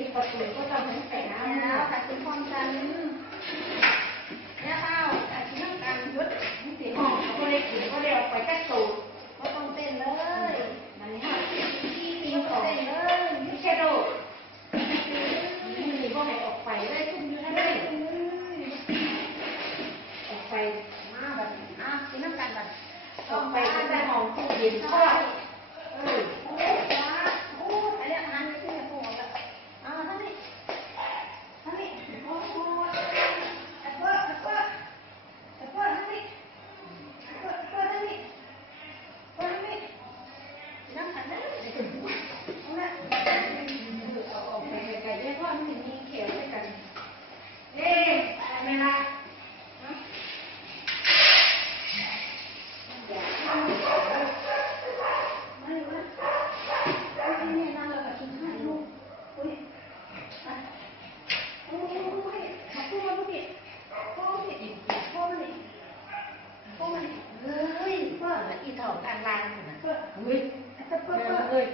ปิดประตูก็ต้องให้ใส่น้ำแล้วใส่ตุ้มพร้อมกันเนี่ยเป้าใส่ชิ้นน้ำกันยุดสีหอมก็ได้กินก็ได้ออกไปแค่ตูก็ต้องเต้นเลยมันนี่ค่ะที่มีก็เต้นเลยไม่ใช่โดดมีก็ให้ออกไปได้ทุ่มยืดได้ออกไปมาแบบชิ้นน้ำกันแบบออกไปก็ได้หอมตู้เย็นทอดโอ้โหอันนี้อาหารที่เนี่ยพวกแบบท่านนี่โอ้โหแอปเปิ้ลท่านนี่ท่านนี่น้ำขันนะเอาละเอาออกไปไกลๆได้เพราะมันมีเขียวด้วยกันอะไรล่ะอีถอดการลายมันนะเฮ้ย